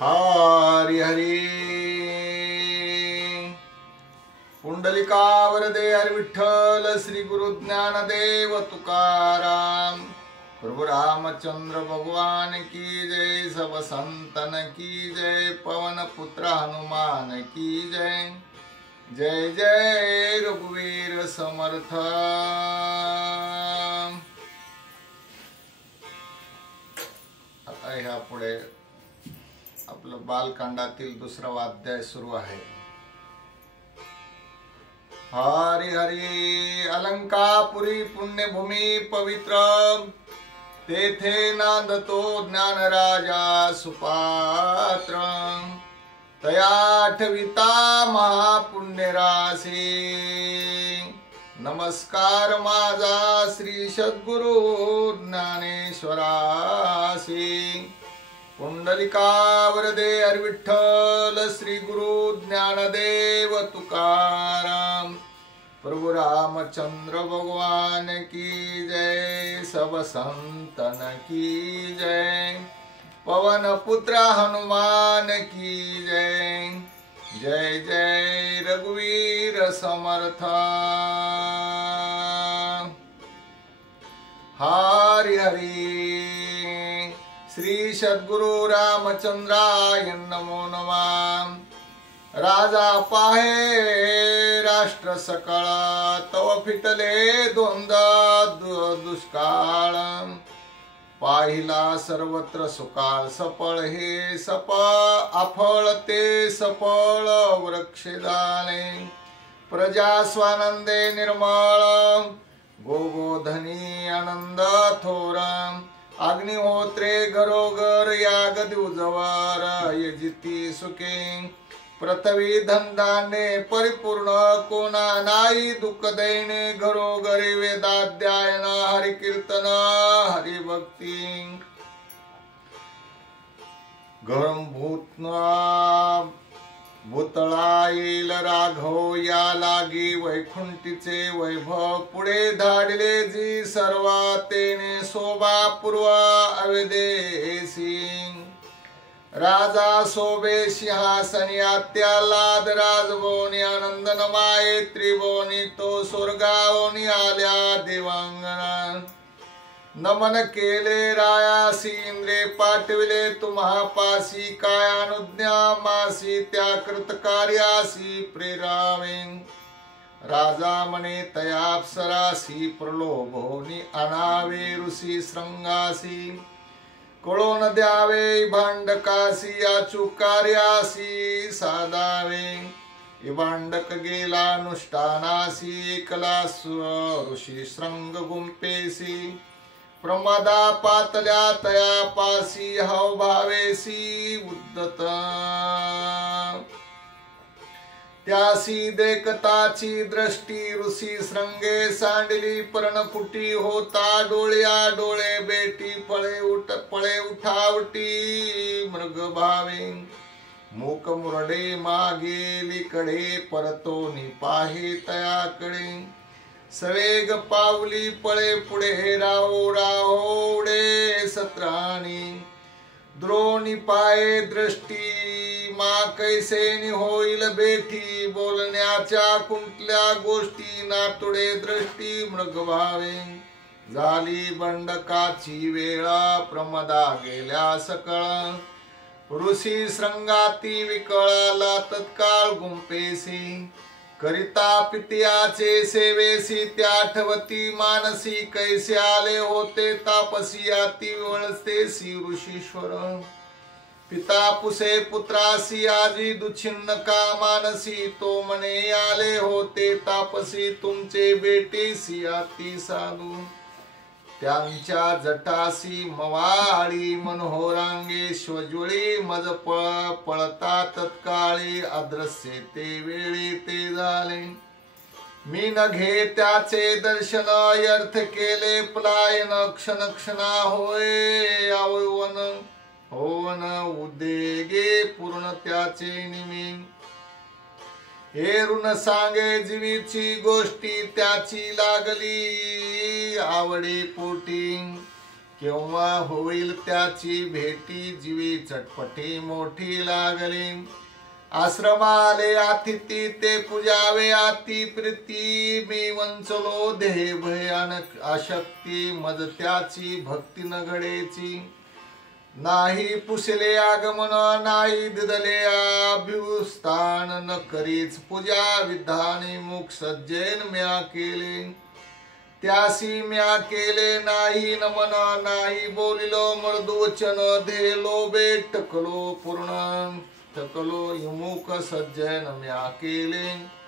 हरी हरी पुंडलिका वरदे हरी विठ्ठल श्री गुरु ज्ञानदेव तुकाराम प्रभु रामचंद्र भगवान की जय। सब संतन की जय। पवन पुत्र हनुमान की जय। जय जय रघुवीर समर्थ। आता ह्या पुढे आपलं बालकांडातील दुसरा अध्याय सुरू आहे। हरी हरी अलंकापुरी पुण्यभूमी पवित्र तेथे नांदतो ज्ञान राजा सुपात्र तया आठविता महापुण्य राशी। नमस्कार माझा श्री सद्गुरु ज्ञानेश्वरासी। पुंडलिका वरदे हरी विठ्ठल श्री गुरु ज्ञानदेव तुकाराम प्रभु रामचंद्र भगवान की जय। सब संतन की जय। पवन पुत्र हनुमान की जय। जय जय रघुवीर समर्थ। हरि हरि श्री सद्गुरु रामचंद्राय नमो नमः। राजा पाहे राष्ट्र सकळ तव फिटले द्वंद्व दुष्काळ। पाहिला सर्वत्र सुकाळ सफळ हे सफळ अफळ ते सफळ वृक्ष झाले। प्रजा स्वानंदे निर्मळ गोगोधनी आनंद थोर। अग्निहोत्रे घरोघर याग दिवजवर यजिती सुखे। पृथ्वी धनधान्ये परिपूर्ण कोणा नाही दुःख दैने। घरोघरी वेदाध्यायन हरिकीर्तन हरिभक्ती। गरम भूतळा येईल राघव या लागी वैकुंठीचे वैभव। पुढे धाडले जी सर्वा तेने शोभा पूर्व अवदेसी। राजा शोभे सिंहासनी आत्या लाद राजभोवनी आनंदन माये त्रिभुवनी। तो स्वर्गावनी आल्या देवांगणा। नमन केले रायासी इंद्रे पाठविले तुम्हा पासी। काय अनुज्ञा मासी त्या कृतकार्यासी प्रेरावे। राजा मने तयाप्सरासी प्रलोभोनी अनावे ऋषी श्रृंगासी। कळोन द्यावे भांडकासी याचू कार्यासी साधावे। भांडक गेला अनुष्ठानासी एकला ऋषी श्रृंग गुंपेसी। प्रमादा पातल्या तया पासी हव भावेसी उद्धत। त्यासी देखताची दृष्टी ऋषी श्रृंगे सांडली पर्णकुटी। होता डोळ्या डोळे बेटी पळे उठावटी मृग भावे। मूक मुरडे मागेली कडे परतोनी पाहे तयाकडे। सवेग पावली पळे पुढे राहो राहोडे सत्राणी। द्रोणी पाये दृष्टी मा कैसेनी होईल बेटी। बोलण्याच्या कुंटल्या गोष्टी नातुडे दृष्टी मृग भावे। झाली बंडकाची वेळा प्रमदा गेल्या सकळ। ऋषी श्रृंगाती विकळाला तत्काळ गुंपेसी। करिता पित्याचे सेवेसी त्या आठवती मानसी। कैसे आले होते तापसी अति वळतेसी ऋषीश्वर। पिता पुसे पुत्रासी आजी दुच्छिन्न का मानसी। तो मने आले होते तापसी तुमचे बेटेसी अति साधू। त्यांच्या जटासी मवाळी मनोहरांगे स्वज्वळी मज पळता तत्काळी। अदृश्य ते वेळी ते झाले। मी न घे त्याचे दर्शन व्यर्थ केले पलायन। क्षण क्षणा होय आवन होवन उद्देगे पूर्ण त्याचे निमी। हेरून सांगे जीवीची गोष्टी त्याची लागली आवडी पोटी। केव्हा होईल त्याची भेटी, जीवी चटपटी मोठी लागली. आश्रमाले अतिथी ते पूजावे अति प्रीती, मी वंचलो देह भयानक आशक्ती, मज त्याची भक्ती न घडेची. नाही पुसले आगमन, नाही दिदले अभ्युस्थान, न करीच पूजा विधानी, मुख सज्जेन म्या केले. त्यासी म्या केले नाही नमन, नाही बोलिलो मृदुवचन, दे लोभे टकलो पूर्ण, टकलो युमुख सज्जन म्या केले.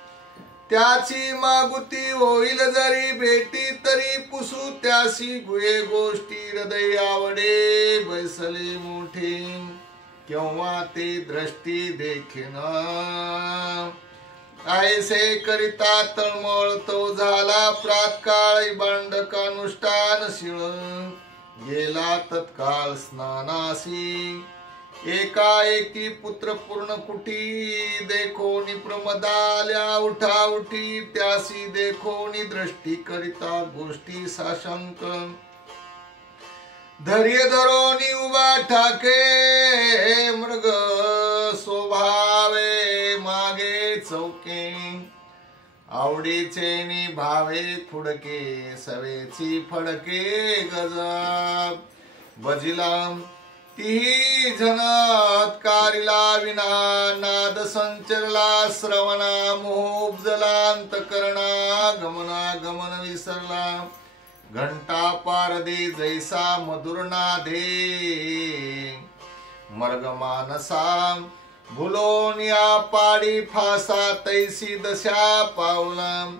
त्याची मागुती होईल जरी भेटी, तरी पुसू त्यासी गुहे गोष्टी, हृदय आवडे बैसले मोठे. केव्हा ते दृष्टी देखीन ऐसे करिता तळमळ, तो झाला प्रातकाळी बांडकानुष्ठान शिळ. गेला तत्काळ स्नानासी, एकाएकी पुत्र पूर्ण कुटी, देखोनी प्रमदाल्या उठा उठी, त्यासी देखोनी दृष्टी करिता गोष्टी साशंक. धैर्य धरोनी उभा ठाके, मृग स्वभावे मागे चौके, आवडीचे निभावे खुडके, सवेची फडके गजब. बजिला तिही झनत्कारिला विना, नाद संचरला श्रवणा, मोह उपजला अंतकरणा, गमना गमन विसरला. घंटा पारदे जैसा मधुर नादे, मर्ग मानसा भुलोनिया पाडी फासा, तैसी दशा पावला.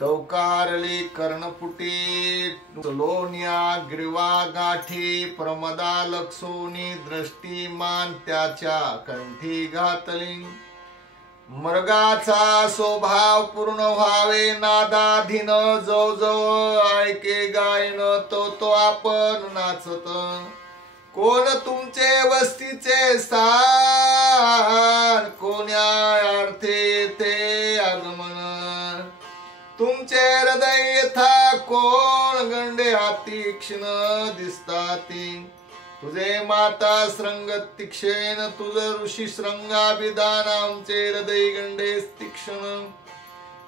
टौकारली कर्णपुटी, लोनिया ग्रीवा गाठी, प्रमदा लक्षोनी दृष्टी, मान त्याच्या कंठी घातली. मृगाचा स्वभाव पूर्ण व्हावे नादाधीन, जो जो ऐके गायन, तो तो आपण नाचत. कोण तुमचे वस्तीचे स्थान, कोण्या अर्थे ते आगमन. तुमचे हृदय यथा कोण गंडे तीक्ष्ण दिसताती. तुझे माता श्रंग तीक्षेन, तुझ ऋषी श्रंगाभिधान, आमचे हृदय गंडे तीक्ष्ण.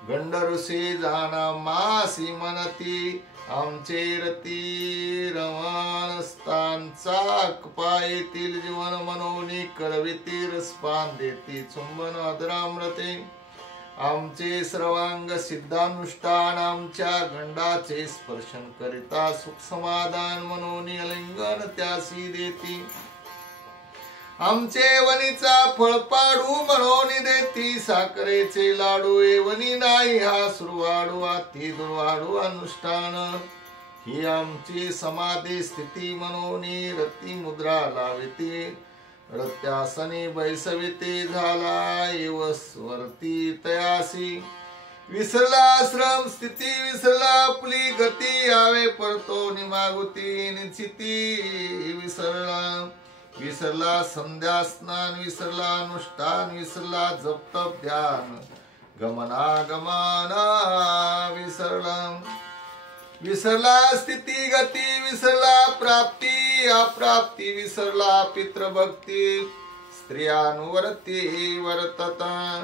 गंड ऋषी जाना मासी मनती, आमचे रती रवान स्थानचा पायेतील जीवन मनोनी, करविती रसपान देती चुंबन अधरामृते. आमचे सर्वांग सिद्धानुष्ठान, आमच्या गंडाचे स्पर्शन करिता सुख समाधान, मनोनी अलिंगन त्यासी देती. आमचे वनीचा फळपाडू मनोनी देती, साखरेचे लाडू एवनी नाही हा सुरवाडू, अति दुर्वाडू अनुष्ठान. ही आमची समाधी स्थिती, मनोनी रती मुद्रा लाविती. रत्यासनी बैसविते झाला येवस्वरती तयासी. विसरला श्रम स्थिती, विसरला आपली गती, यावे परतो निमागुती निश्चिती. विसरला विसरला संध्या स्नान, विसरला अनुष्ठान, विसरला जप तप ध्यान, गमनागमना विसरला. विसरला स्थिती गती, विसरला प्राप्ती अप्राप्ती, विसरला पितृभक्ती, स्त्रियानुवर्ती वर्तता.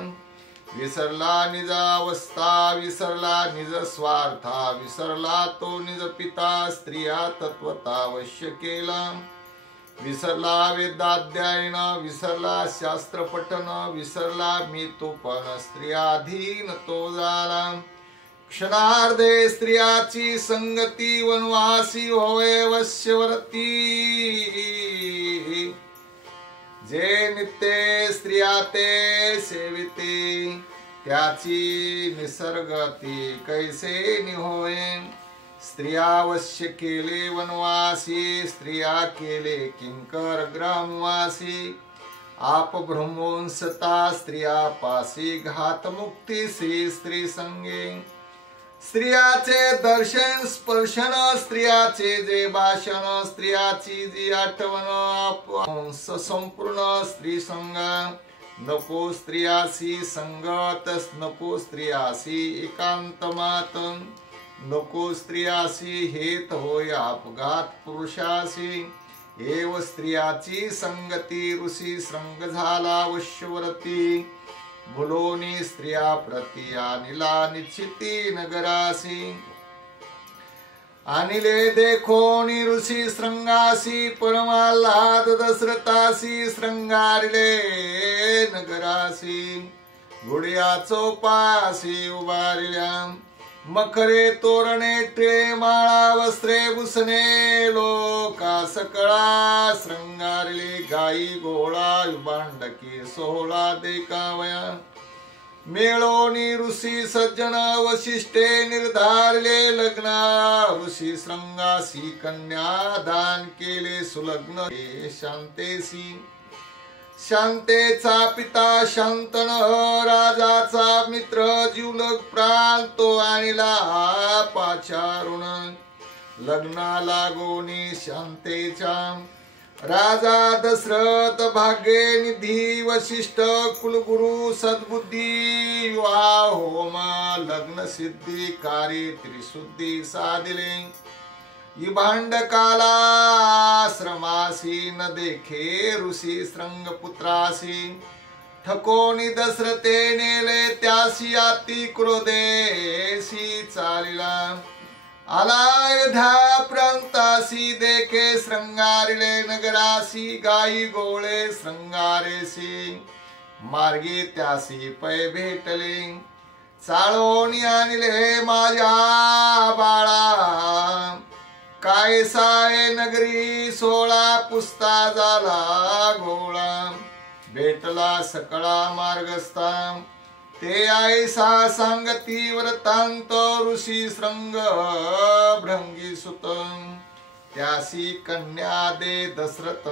विसरला निजावस्था, विसरला निज स्वार्था, विसरला तो निज पिता, स्त्रिया तत्वता वश्य केला. विसरला वेदाध्ययन, विसरला शास्त्र पठन, विसरला मी तो पण स्त्रियाधीन तो झाला. क्षणार्धे स्त्रियाची संगती, वनवासी होवे वश्यवर्ती. जे नित्य स्त्रिया ते सेविते, त्याची निसर्गती कैसे निहोय. स्त्रिया वश्य केले वनवासी, स्त्रिया केले किंकर ग्रामवासी. आप ब्रह्मोंसता स्त्रिया पासी, घात मुक्ती श्री स्त्री संगे. स्त्रियाचे दर्शन स्पर्शन, स्त्रियाचे जे भाषण, स्त्रियाची जी आठवण, संपूर्ण स्त्री संग. नको स्त्रियासी संगत, नको स्त्रियासी एकांतमात. नको स्त्रियासी हेत होय अपघात पुरुषासी एव स्त्रियाची संगती ऋषी श्रंग झाला वश्यवरती भुलोनी स्त्रिया प्रति अनिला निश्चिती नगरासी अनिले देखोनी ऋषी श्रंगासी परमाल्हाद दशरथासी श्रंगारिले नगरासी गुडिया चौपासी उभारिल्या मखरे तोरणे टिळे माळा वस्त्रे भुसणे लोका सकळा श्रंगारिले गाई गोळा भांडकी सोहळा देखावया मेळोनी ऋषी सज्जन वशिष्ठे निर्धारले लग्न ऋषी श्रंगासी कन्या दान केले सुलग्न शांतेसी शांतेचा पिता शांतन राजाचा मित्र जीवलग प्राण तो आणला पाचारुण लग्नाला गोनी शांतेच्या राजा दशरथ भाग्य निधी वशिष्ठ कुलगुरु सद्बुद्धी विवाह होम लग्न सिद्धी कार्य त्रिशुद्धी साधिले भांडकाला श्रमासी न देखे ऋषी श्रंग पुत्रासी ठकोनी दशरथे नेले त्यासी अति क्रोधेसी चालिला अयोध्या प्रांतासी देखे श्रंगारिले नगरासी गाई गोळे श्रंगारेसी मार्गी त्यासी पै भेटले चाळोनी आणले माझ्या बाळा काय साय नगरी 16 पुस्ता झाला गोळा भेटला सकळा मार्गस्था ते आईसा सांगती वृत्तांत ऋषी श्रंग भृंगी सुत त्यासी कन्या दे दशरथ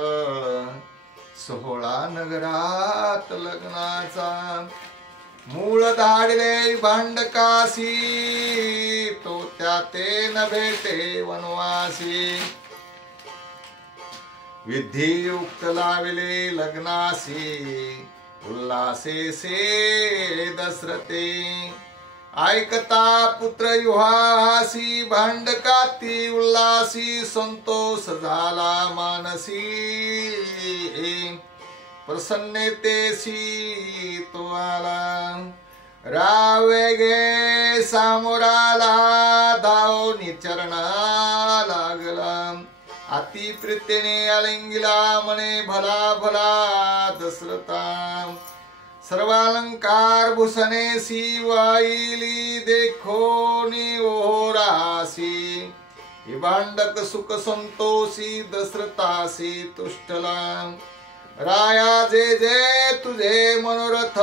16 नगरात लग्नाचा मूळ धाडले भांडकासी तो त्या ते न भेटे वनवासी विधियुक्त लाविले लग्नासी उल्लासे से दशरथे ऐकता पुत्र युहासी भांडकाती उल्लासी संतोष झाला मानसी प्रसन्नतेसी तो आला रावेगे सामोराला धावनी चरणा लागला अति प्रीतीने आलिंगिला मने भला भला दशरथा सर्वालंकार भूषणेसी वाईली देखोनी ओरासी भांडक सुख संतोषी दशरथासी तुष्टला राया जे जे तुझे मनोरथ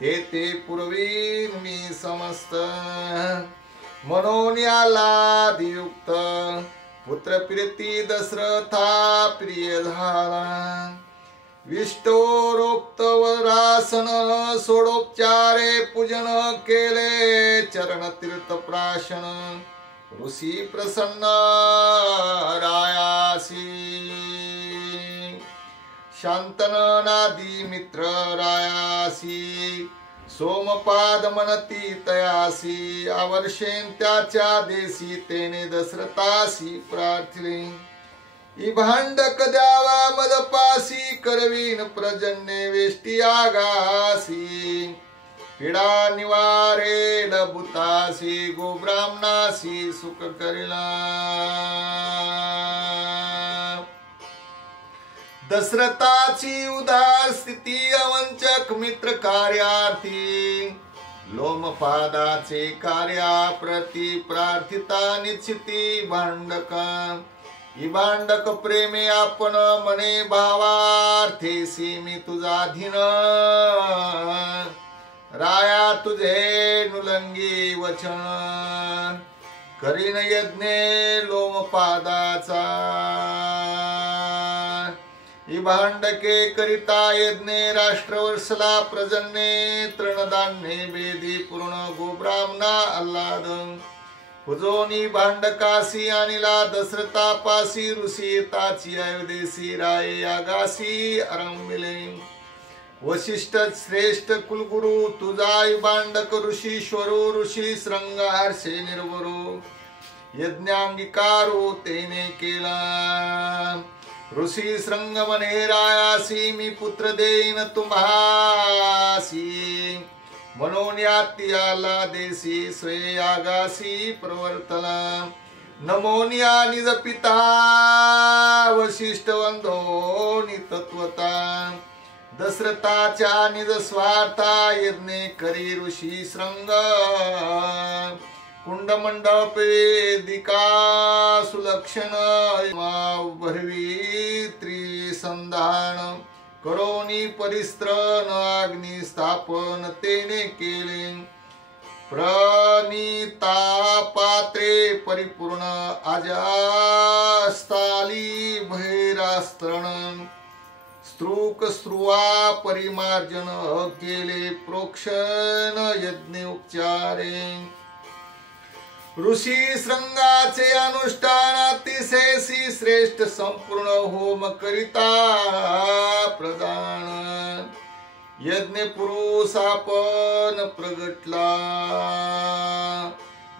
ते पुरवीन मी समस्त मनोन्यालादियुक्त पुत्र प्रीती दशरथा प्रिय झाला विष्टोरोक्त वरासन सोडोपचारे पूजन केले चरण तीर्थ प्राशन ऋषी प्रसन्न रायासी शांतनादी मित्र रायासी सोमपाद मनती तयासी आवर्षेन त्याच्या देशी तेने दशरथासी प्रार्थिले भांडक द्यावा मदपासी करवीन प्रजन्य वेष्टी आगासी पीडा निवारेल भूतासी गोब्राह्मणासी सुख करिला दशरथाची उदार स्थिती अवंचक मित्र कार्यार्थी लोमपादाचे कार्या प्रति प्रार्थिता निश्चिती भांडका भांडक प्रेमे आपण मने भावार्थेसी मी तुझा धीन राया तुझे नुलंगी वचन करीन यज्ञ लोमपादाचा भांडके करिता यज्ञ राष्ट्रवर्षला प्रजन्ये तृणधान्ये बेदी पूर्ण गोब्राह्मणा आल्हाद पुजोनी भांडकासी आणिला दशरथापासी ऋषी ताची अयोध्येसी राये आगासी आरंभिले वशिष्ठ श्रेष्ठ कुलगुरु तुझाई बांडक ऋषीश्वरो ऋषी श्रंगारसे निर्वरो यज्ञांगिकारो तेने केला ऋषी श्रंग म्हणे रायासी मी पुत्र देईन तुम्हासी म्हणून याला देसी श्रेयागासी प्रवर्तला नमोनिया निज पिता वशिष्ठ वंदो नितत्वता दशरथाच्या निज स्वार्था यज्ञ करी ऋषी श्रंग कुंड मंडप वेदिका सुलक्षण भरवी त्रिसंधान करोनी परिस्त्रन अग्नि स्थापन तेने केले प्रणीता पात्रे परिपूर्ण आजास्ताली भैरास्त्रण स्त्रुक स्त्रुवा परिमार्जन केले प्रोक्षण यज्ञ उपचारे ऋषी श्रंगाचे अनुष्ठान अतिशयसी श्रेष्ठ संपूर्ण होम करिता प्रदान यज्ञ पुरुष आपण प्रगटला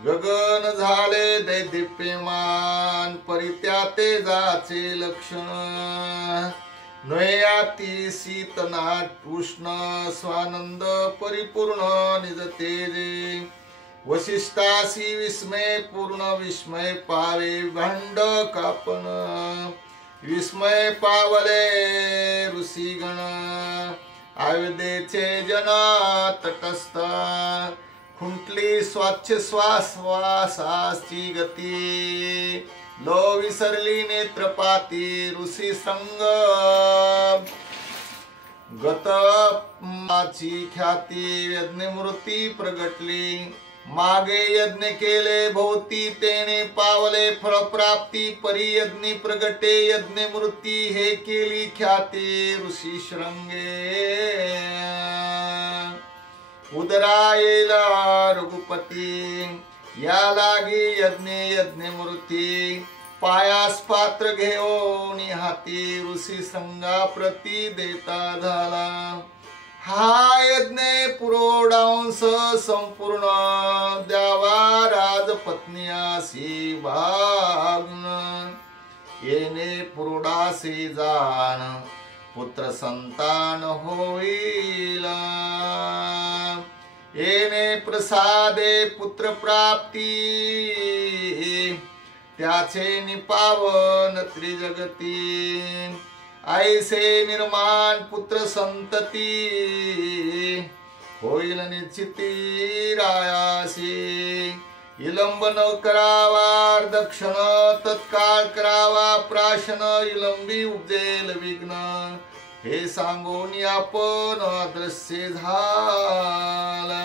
गगन झाले दैदिप्यमान परित्याते जाचे लक्षण नयाती शीतनाट उष्ण स्वानंद परिपूर्ण निज तेजे वशिष्ठासी विस्मय पूर्ण विस्मय पावे भांड कापण विस्मय पावले ऋषीगण आयुधेचे जन तटस्थ खुंटली स्वच्छ श्वासाची गती लो विसरली नेत्रपाती ऋषी संग गतमाची ख्याती यज्ञमूर्ती प्रगटली मागे यज्ञ केले भोवती तेने पावले फळप्राप्ती परियज्ञ प्रगटे यज्ञमूर्ती हे केली ख्याती ऋषी श्रंगे उदरा येला रघुपती या लागी यज्ञमूर्ती पायास पात्र घेऊन हाती ऋषी श्रंगा प्रती देता झाला हा यज्ञ पुरोडांस संपूर्ण द्यावा राजपत्नीयासी भागुन येणे पुरोडासी जाण पुत्र संतान होईल येणे प्रसादे पुत्र प्राप्ती त्याचे निपावन त्रिजगती ऐसे निर्माण पुत्र संतती होईल निश्चिती रायासी विलंब न करावा दक्षिण तत्काळ करावा प्राशन विलंबी उपजेल विघ्न हे सांगून आपण अदृश्य झाला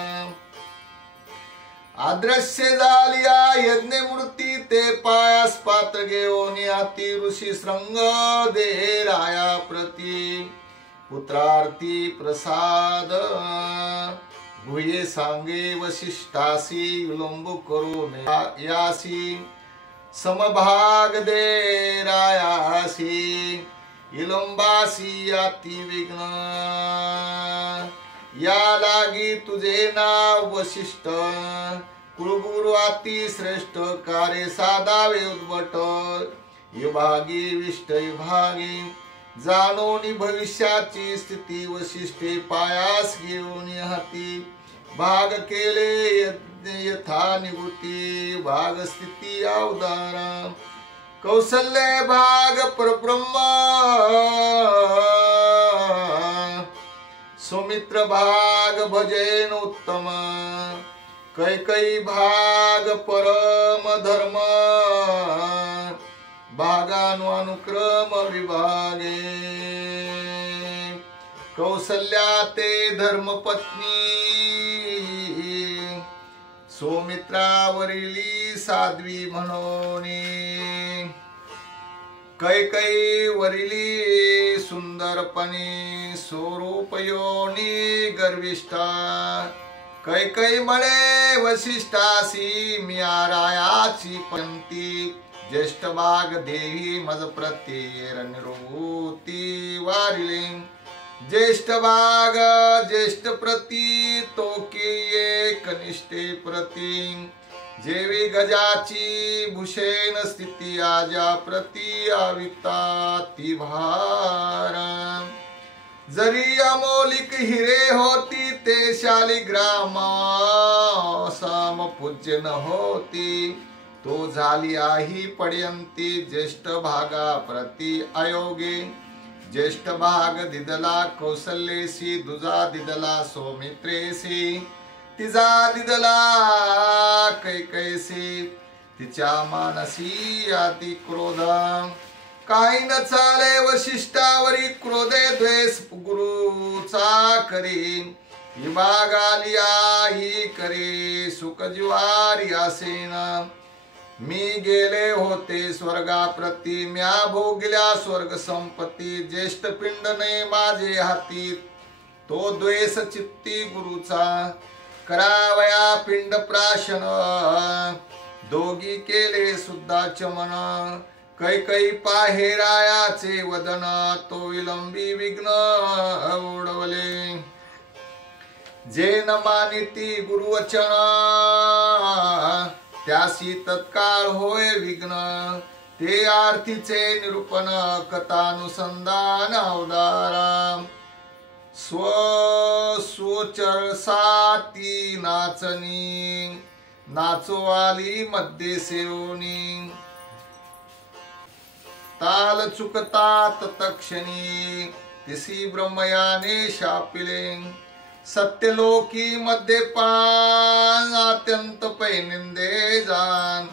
अदृश्य झालिया यज्ञमूर्ती ते पायास पात्र घेऊन हाती ऋषी श्रंग दे राया प्रती पुत्रार्थी प्रसाद गुहे सांगे वशिष्ठासी विलंब करून यासी समभाग दे रायासी विलंबासी याती विघ्न या लागी तुझे नाव वशिष्ठ कुलगुरु अति श्रेष्ठ कार्य साधावे उद्भट विभागी विष्ट विभागी जाणून भविष्याची स्थिती वशिष्ठे पायास घेऊन हाती भाग केले यथा निवृत्ती भाग स्थिती अवधारा कौशल्य भाग परब्रह्म सुमित्र भाग भजन उत्तम कैकई भाग परम धर्म भागानुक्रम विभागे कौशल्या ते धर्मपत्नी सुमित्रावरीली साध्वी म्हणून कैकई वरिली सुंदरपणी स्वरूपयोनी गर्विष्ठा कैकई मळे वशिष्ठासी मियारायाची पंती ज्येष्ठ भाग देवी मज प्रत्येर निवृत्ती वारिले ज्येष्ठ भाग ज्येष्ठ प्रती तो किये कनिष्ठे प्रती जेवी गजाची भूषेण स्थिती आजा प्रती आविता ती भार जरी अमोलिक हिरे होती ते शालिग्राम सम पूज्य न होती तो झाली आही पड्यंती ज्येष्ठ भागा प्रती अयोगे ज्येष्ठ भाग दिदला कौसल्येसी दुजा दिदला सौमित्रेसी तिचा दिदला कैकैसी तिच्या मानसी अति क्रोध काही न चाले वशिष्ठावरी क्रोधे द्वेष गुरुचा करी विभागालिया ही करी सुखजीवारी असेन मी गेले होते स्वर्गाप्रती म्या भोगल्या स्वर्ग संपत्ती ज्येष्ठ पिंड ने माझे हाती तो द्वेष चित्ती गुरुचा करावया पिंड प्राशन दोघी केले सुद्धा चमन कैकई पाहेरायाचे वदन तो विलंबी विघ्न उडवले जे न मानिती गुरुवचन त्यासी तत्काळ होय विघ्न ते आरतीचे निरूपण कथानुसंधान अवतारा स्वचर साती नाचनी नाचवाली मध्ये सेवनी ताल चुकतात तत्क्षणी तिसी ब्रह्मयाने शापिले सत्यलोकी मध्ये पान अत्यंत पैनिंदे जान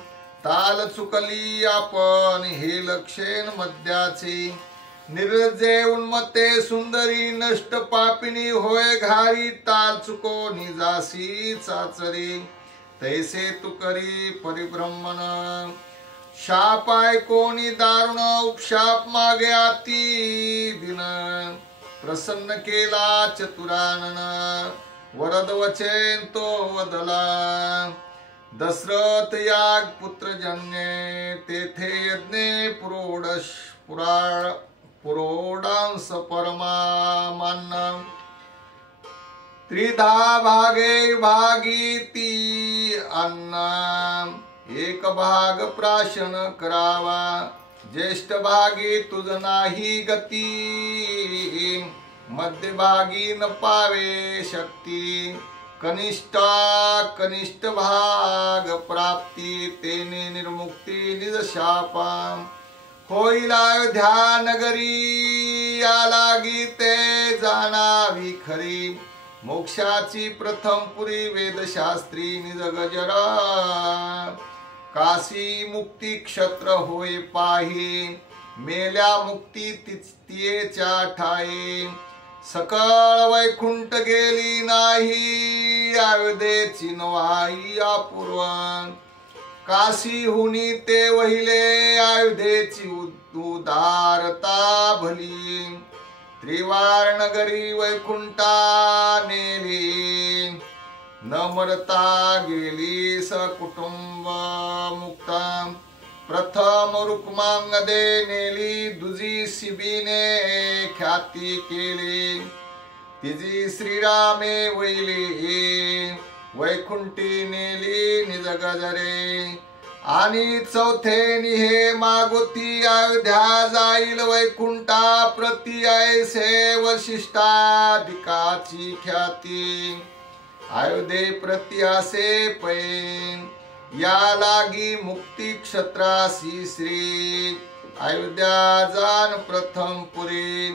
ताल चुकली आपण हे लक्षण मध्याचे निर्जे उन्मते सुंदरी नष्ट पापिनी होय घारी ताल चुको निजासी चाचरी तैसे तू करी परिभ्रमण शापाय कोणी दारुण उपशाप मागे आती दिन प्रसन्न केला चतुरानन वरद वचन तो वदला दशरथ याग पुत्र जन्ये तेथे यज्ञे पुरोडांस परमामान्न त्रिधा भागे भागी ती अन्न एक भाग प्राशन करावा ज्येष्ठ भागी तुझ नाही गती मध्यभागी न पावे शक्ती कनिष्ठ भाग प्राप्ती तेने निर्मुक्ती निज शापा होईल अयोध्या नगरी या लागी ते जाणावी खरी मोक्षाची प्रथम पुरी वेदशास्त्री निज गजरा काशी मुक्ती क्षत्र होय पाही मेल्या मुक्ती तियेच्या ठाई सकळ वैकुंठ गेली नाही अयोध्येची नवाई अपूर्व काशी हुनी ते वहिले अयोध्येची उदारता भली त्रिवार नगरी वैकुंठा नेली न मरता गेली सकुटुंब मुक्ता प्रथम रुक्मांगदे नेली दुजी शिबीने ख्याती केली तिजी श्रीरामे वैली वैकुंठी नेली निज गजरे आणि चौथे निहे मागोती अयोध्या जाईल वैकुंठा प्रति ऐसे वशिष्ठाधिकाची ख्याती अयोध्ये प्रति असे पैन या लागी मुक्ती क्षत्रासी श्री अयोध्या जान प्रथम पुरी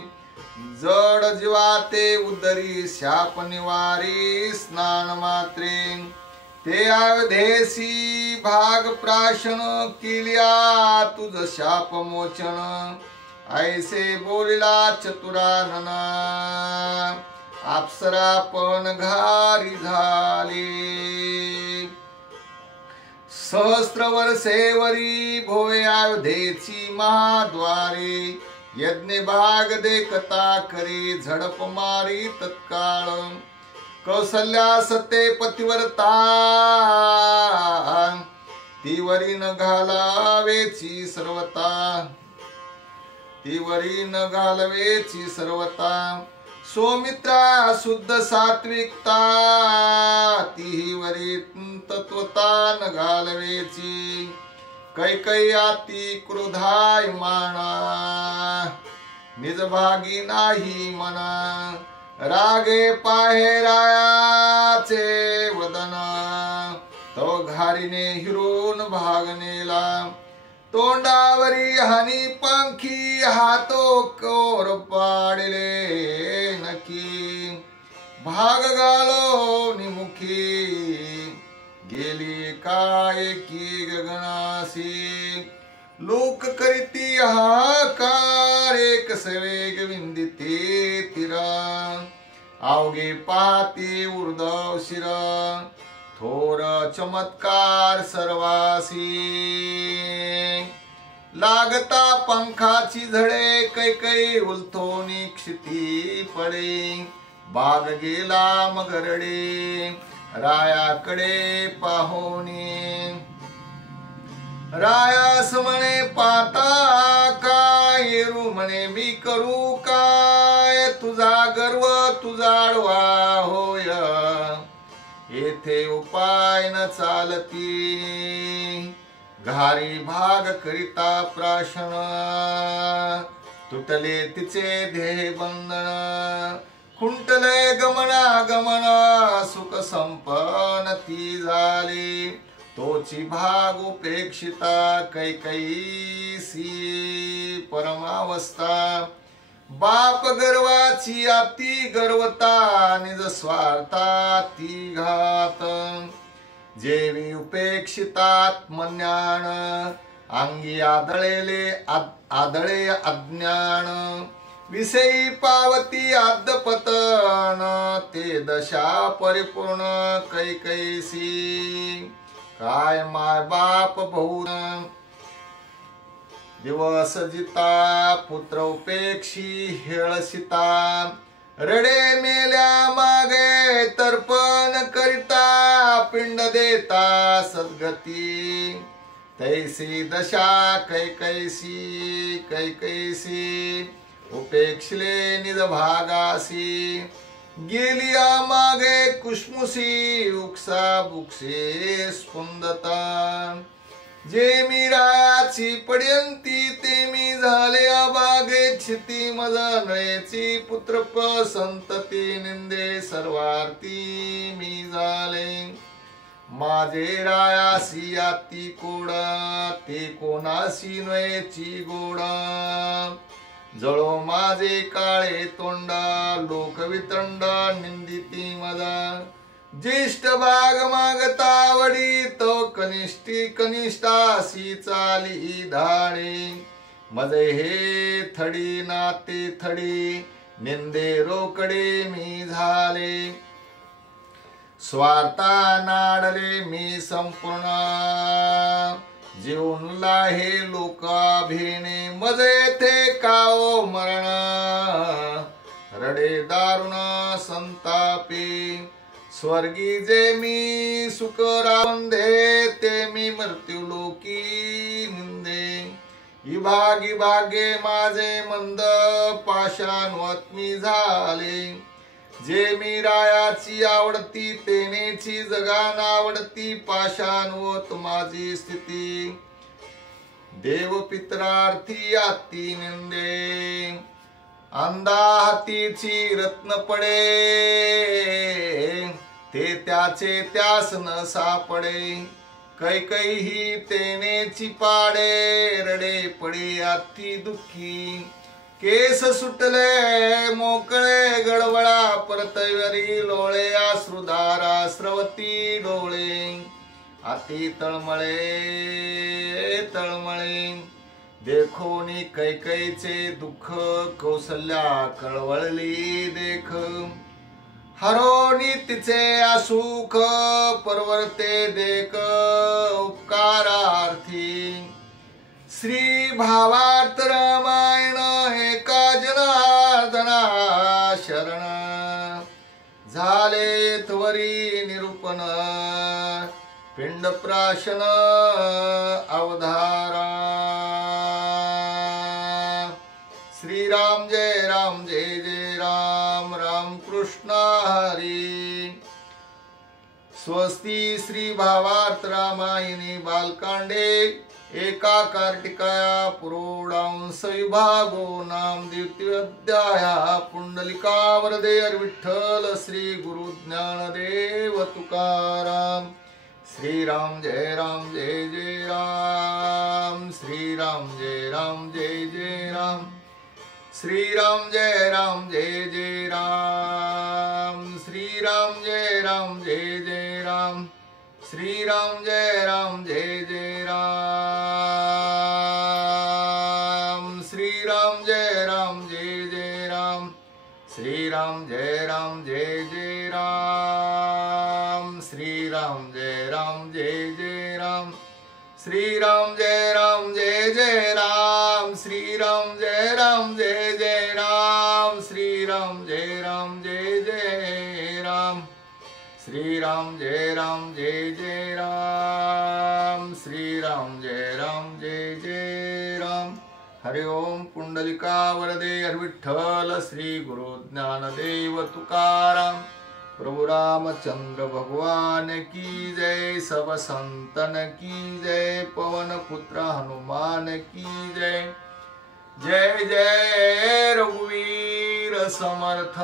जड जीवाते उदरी शाप निवारी स्नान मात्रे ते अयोध्येसी भाग प्राशन किल्या तुझ शाप मोचन ऐसे बोलिला चतुरानन अप्सरा पण घारी झाली सहस्त्र वर्षेवरी भोय अयोध्येची महाद्वारी यज्ञ भाग देखता करी झडप मारी तत्काळ कौसल्या सते पतिव्रता तीवरी न घालावेची सर्वता तीवरी न घालवेची सर्वता सौमित्रा शुद्ध सात्विकता ती वरी तत्वता न घालवेची कैकई अति क्रोधाय माना निज भागी नाही मना रागे पाहे रायाचे वदन तो घारीने हिरून भागनेला तोंडावरी हानी पंखी हातो कोर पाडले नकी भाग गालो निमुखी गेली काय की गगनासी लोक करीती हाकार एक सवेग विंदिते तिरा आवगे पाती उर्दव शिरा थोर चमत्कार सर्वासी लागता पंखाची झडे कैकई उलथोनी क्षिती पडे बाग गेला मगरडे रायाकडे पाहोनी रायास म्हणे पाता काय येरू म्हणे मी करू काय तुझा गर्व तुझाडवा होय येथे उपाय न चालती घारी भाग करिता प्राशन तुटले तिचे ध्येय बंधन खुंटले गमना गमना सुख संपन्न ती झाली तोची भाग उपेक्षिता कैकईसी परमावस्था बाप गर्वाची अति गर्वता निज स्वार्था ती घात जेवी उपेक्षितात्मज्ञान अंगी आदळेले आदळे अज्ञान विषयी पावती आद्यपतन ते दशा परिपूर्ण कैकैसी काय माय बाप भाऊ दिवस जिता पुत्र उपेक्षी हेळसिता रडे मेल्या मागे तर्पण करिता पिंड देता सद्गती तैसी दशा कैकैसी कैकैसी उपेक्षले निज भागासी गेलिया मागे कुशमुसी उक्सा बुक्से स्पंदता जे मी रायाची पड्यंती ते मी झाले बागे क्षिती मजनळेची पुत्र संतती निंदे सर्वार्थी मी झाले माझे रायासी आती कोडा ते कोणासी नयेची गोडा जळो माझे काळे तोंडा लोकवितंड निंदिती मदा ज्येष्ठ भाग मागता वडी तो कनिष्ठी कनिष्ठासी चाली धाडे मजे हे थडी नाते थडी निंदे रोकडे मी झाले स्वार्था नाडले मी संपूर्ण जीवनला हे लोका भेणे मजे थे काओ मरण रडे दारुण संतापे स्वर्गी जे मी सुख रावंदे ते मी मृत्यू लोकी निंदे इभागी भागे माझे मंद पाषाणवत मी झाले जे मी रायाची आवडती तेनेची जगान आवडती पाषाणवत माझी स्थिती देव पित्रार्थी आती निंदे अंधा हातीची रत्न पडे ते त्याचे त्यास न सापडे कैकई तेनेची पाडे रडे पडे अति दुःखी केस सुटले मोकळे गडबडा परतवरी लोळे अश्रुधारा स्रवती डोळे अति तळमळे तळमळे देखोनी कैकईचे दुःख कौसल्या कळवळली देख हरोनी तिचे असुख परवर्ते देख उपकारार्थी श्री भावार्थ रामायण एका जनार्दना शरण झाले त्वरी निरूपण पिंड प्राशन अवधारा श्री राम जय जय राम कृष्ण हरी। स्वस्ति श्री भावार्थ रामायणे बालकांडे एका कार्तिकाया पुरोडांश विभागो नाम द्वितीयोऽध्यायः। पुंडलिका वरदे विठ्ठल श्री गुरु ज्ञानदेव तुकाराम। श्री राम जय राम, श्री राम जय राम, श्री राम जय राम, श्री राम जय राम, श्री राम जय राम, श्री राम जय राम, श्री राम जय राम, श्री राम जय राम, श्री राम जय राम, श्री राम जय राम, श्री राम जय राम, श्री राम जय राम, श्री राम जय राम। हरि ओम पुंडलिका वरदे विठ्ठल श्री गुरु ज्ञानदेव तुकाराम। प्रभु रामचंद्र भगवान की जय, सब संतन की जय, पवन पुत्र हनुमान की जय। जय जय रघुवीर समर्थ।